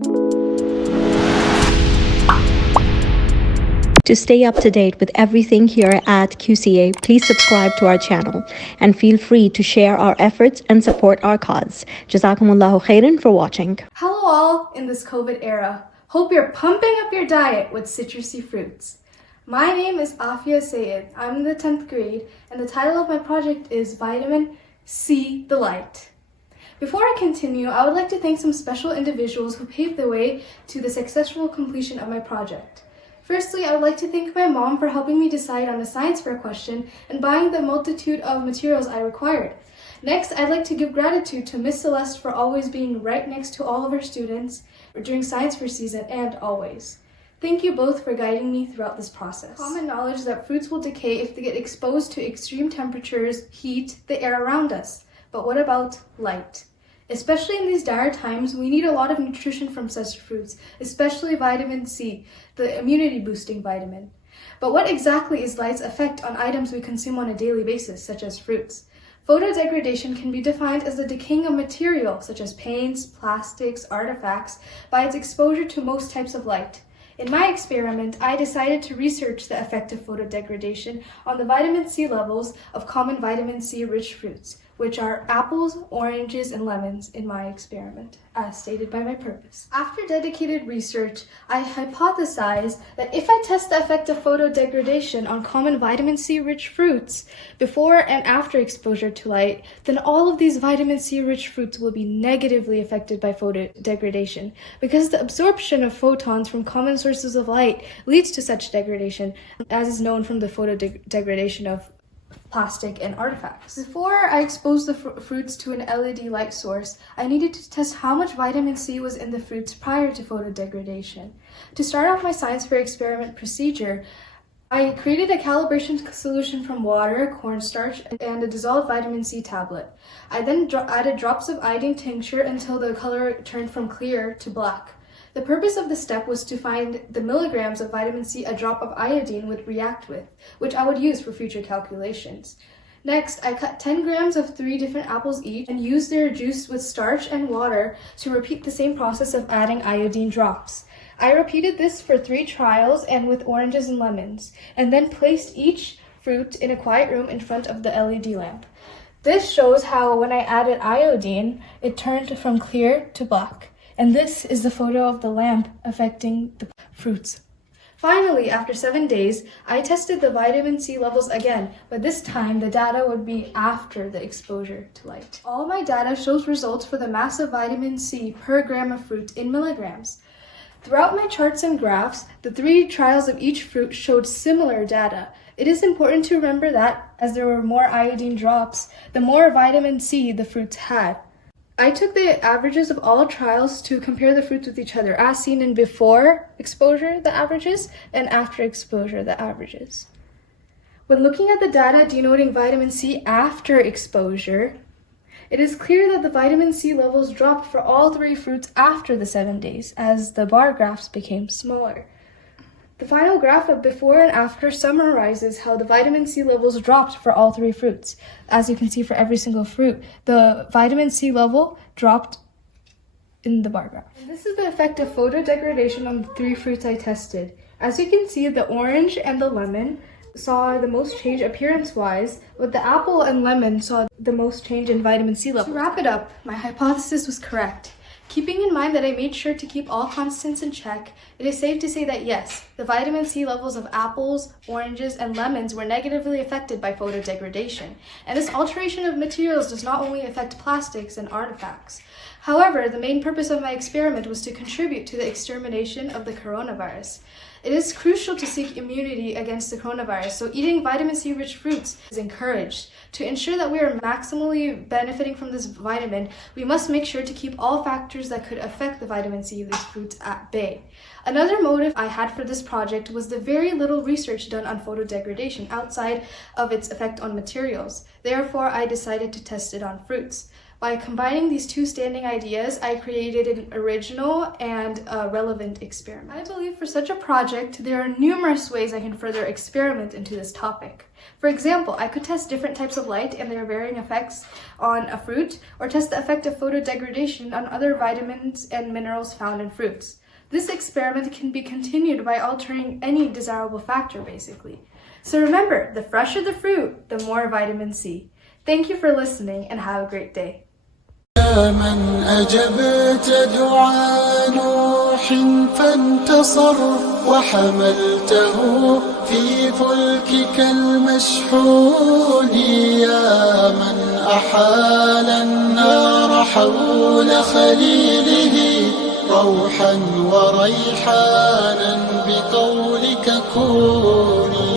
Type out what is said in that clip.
To stay up to date with everything here at QCA, please subscribe to our channel and feel free to share our efforts and support our cause. Jazakumullahu khairan for watching. Hello all in this COVID era. Hope you're pumping up your diet with citrusy fruits. My name is Afiya Sayed. I'm in the 10th grade and the title of my project is Vitamin C the Light. Before I continue, I would like to thank some special individuals who paved the way to the successful completion of my project. Firstly, I would like to thank my mom for helping me decide on a science fair question and buying the multitude of materials I required. Next, I'd like to give gratitude to Miss Celeste for always being right next to all of her students during science fair season and always. Thank you both for guiding me throughout this process. Common knowledge that fruits will decay if they get exposed to extreme temperatures, heat, the air around us. But what about light? Especially in these dire times, we need a lot of nutrition from such fruits, especially vitamin C, the immunity-boosting vitamin. But what exactly is light's effect on items we consume on a daily basis, such as fruits? Photodegradation can be defined as the decaying of material, such as paints, plastics, artifacts, by its exposure to most types of light. In my experiment, I decided to research the effect of photodegradation on the vitamin C levels of common vitamin C-rich fruits, which are apples, oranges, and lemons in my experiment, as stated by my purpose. After dedicated research, I hypothesized that if I test the effect of photodegradation on common vitamin C-rich fruits before and after exposure to light, then all of these vitamin C-rich fruits will be negatively affected by photodegradation because the absorption of photons from common sources of light leads to such degradation, as is known from the photodegradation of plastic and artifacts. Before I exposed the fruits to an LED light source, I needed to test how much vitamin C was in the fruits prior to photodegradation. To start off my science fair experiment procedure, I created a calibration solution from water, cornstarch, and a dissolved vitamin C tablet. I then added drops of iodine tincture until the color turned from clear to black. The purpose of this step was to find the milligrams of vitamin C a drop of iodine would react with, which I would use for future calculations. Next, I cut 10 grams of 3 different apples each and used their juice with starch and water to repeat the same process of adding iodine drops. I repeated this for 3 trials and with oranges and lemons, and then placed each fruit in a quiet room in front of the LED lamp. This shows how when I added iodine, it turned from clear to black. And this is the photo of the lamp affecting the fruits. Finally, after 7 days, I tested the vitamin C levels again, but this time the data would be after the exposure to light. All my data shows results for the mass of vitamin C per gram of fruit in milligrams. Throughout my charts and graphs, the 3 trials of each fruit showed similar data. It is important to remember that, as there were more iodine drops, the more vitamin C the fruits had. I took the averages of all trials to compare the fruits with each other, as seen in before exposure, the averages, and after exposure, the averages. When looking at the data denoting vitamin C after exposure, it is clear that the vitamin C levels dropped for all 3 fruits after the 7 days, as the bar graphs became smaller. The final graph of before and after summarizes how the vitamin C levels dropped for all 3 fruits. As you can see for every single fruit, the vitamin C level dropped in the bar graph. And this is the effect of photodegradation on the 3 fruits I tested. As you can see, the orange and the lemon saw the most change appearance-wise, but the apple and lemon saw the most change in vitamin C levels. To wrap it up, my hypothesis was correct. Keeping in mind that I made sure to keep all constants in check, it is safe to say that yes, the vitamin C levels of apples, oranges, and lemons were negatively affected by photodegradation, and this alteration of materials does not only affect plastics and artifacts. However, the main purpose of my experiment was to contribute to the extermination of the coronavirus. It is crucial to seek immunity against the coronavirus, so eating vitamin C-rich fruits is encouraged. To ensure that we are maximally benefiting from this vitamin, we must make sure to keep all factors that could affect the vitamin C of these fruits at bay. Another motive I had for this project was the very little research done on photodegradation outside of its effect on materials. Therefore, I decided to test it on fruits. By combining these two standing ideas, I created an original and relevant experiment. I believe for such a project, there are numerous ways I can further experiment into this topic. For example, I could test different types of light and their varying effects on a fruit, or test the effect of photodegradation on other vitamins and minerals found in fruits. This experiment can be continued by altering any desirable factor, basically. So remember, the fresher the fruit, the more vitamin C. Thank you for listening and have a great day. يا من أجبت دعاء نوح فانتصر وحملته في فلكك المشحون يا من أحال النار حول خليله روحا وريحانا بقولك كن